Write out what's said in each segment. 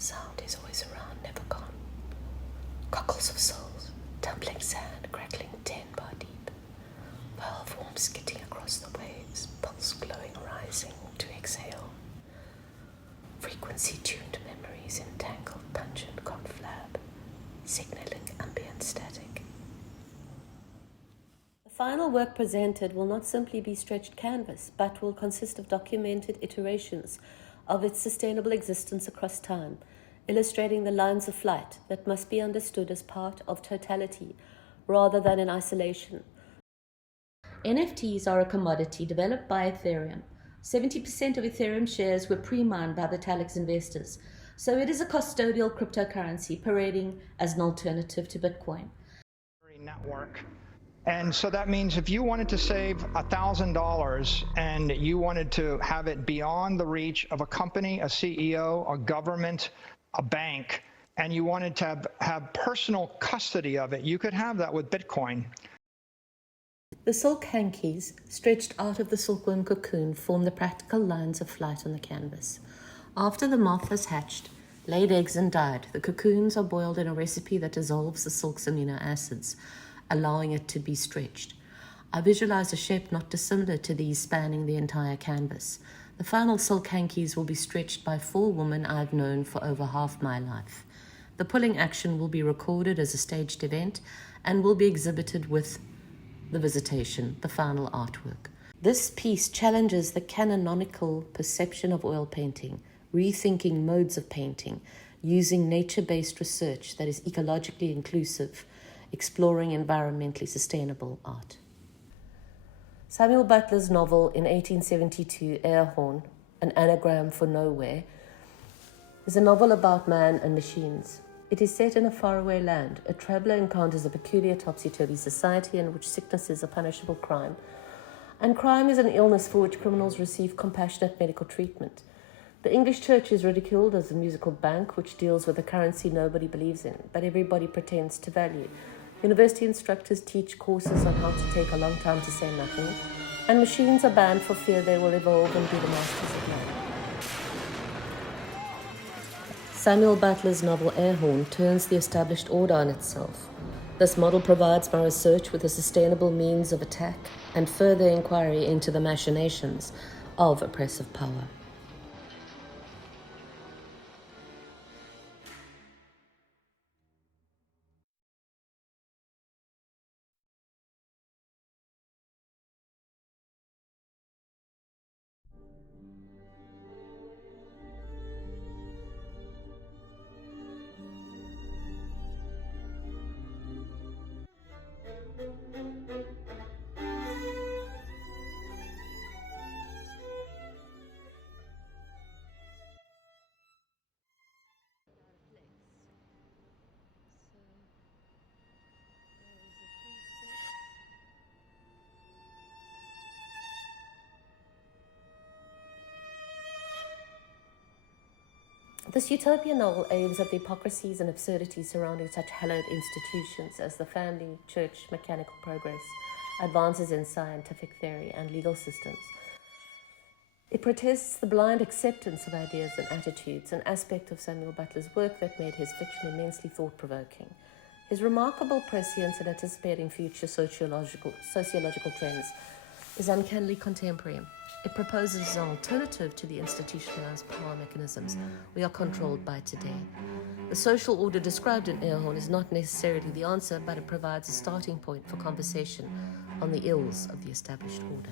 Sound is always around, never gone. Cockles of souls, tumbling sand, crackling 10 bar deep. Valve warm skidding across the waves, pulse glowing, rising to exhale. Frequency-tuned memories, entangled, pungent conflab, signaling ambient static. The final work presented will not simply be stretched canvas, but will consist of documented iterations of its sustainable existence across time, illustrating the lines of flight that must be understood as part of totality rather than in isolation. NFTs are a commodity developed by Ethereum. 70% of Ethereum shares were pre-mined by the Talix investors, so it is a custodial cryptocurrency parading as an alternative to Bitcoin. Network. And so that means if you wanted to save $1,000 and you wanted to have it beyond the reach of a company, a CEO, a government, a bank, and you wanted to have personal custody of it, you could have that with Bitcoin. The silk hankies, stretched out of the silkworm cocoon, form the practical lines of flight on the canvas. After the moth has hatched, laid eggs and died, the cocoons are boiled in a recipe that dissolves the silk's amino acids, allowing it to be stretched. I visualize a shape not dissimilar to these spanning the entire canvas. The final silk hankies will be stretched by 4 women I've known for over half my life. The pulling action will be recorded as a staged event and will be exhibited with the visitation, the final artwork. This piece challenges the canonical perception of oil painting, rethinking modes of painting, using nature-based research that is ecologically inclusive, exploring environmentally sustainable art. Samuel Butler's novel in 1872, Airhorn, an anagram for nowhere, is a novel about man and machines. It is set in a faraway land. A traveller encounters a peculiar topsy-turvy society in which sickness is a punishable crime, and crime is an illness for which criminals receive compassionate medical treatment. The English church is ridiculed as a musical bank which deals with a currency nobody believes in, but everybody pretends to value. University instructors teach courses on how to take a long time to say nothing, and machines are banned for fear they will evolve and be the masters of life. Samuel Butler's novel Airhorn turns the established order on itself. This model provides my research with a sustainable means of attack and further inquiry into the machinations of oppressive power. This utopian novel aims at the hypocrisies and absurdities surrounding such hallowed institutions as the family, church, mechanical progress, advances in scientific theory, and legal systems. It protests the blind acceptance of ideas and attitudes, an aspect of Samuel Butler's work that made his fiction immensely thought-provoking. His remarkable prescience in anticipating future sociological trends is uncannily contemporary. It proposes an alternative to the institutionalized power mechanisms we are controlled by today. The social order described in Airhorn is not necessarily the answer, but it provides a starting point for conversation on the ills of the established order.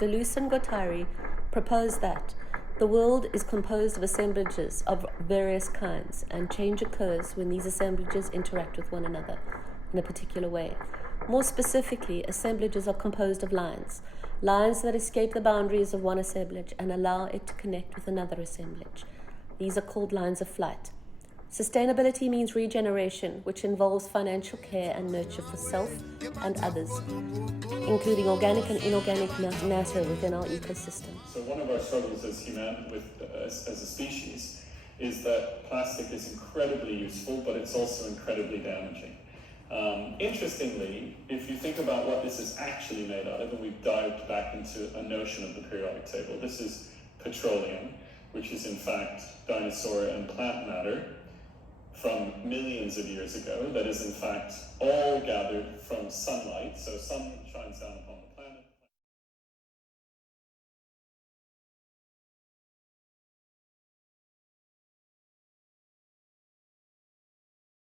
Deleuze and Guattari proposed that the world is composed of assemblages of various kinds, and change occurs when these assemblages interact with one another in a particular way. More specifically, assemblages are composed of lines that escape the boundaries of one assemblage and allow it to connect with another assemblage. These are called lines of flight. Sustainability means regeneration, which involves financial care and nurture for self and others, including organic and inorganic matter within our ecosystem. So one of our struggles as a species is that plastic is incredibly useful, but it's also incredibly damaging. Interestingly, if you think about what this is actually made out of, and we've dived back into a notion of the periodic table, this is petroleum, which is in fact dinosaur and plant matter from millions of years ago, that is in fact all gathered from sunlight. So sun shines down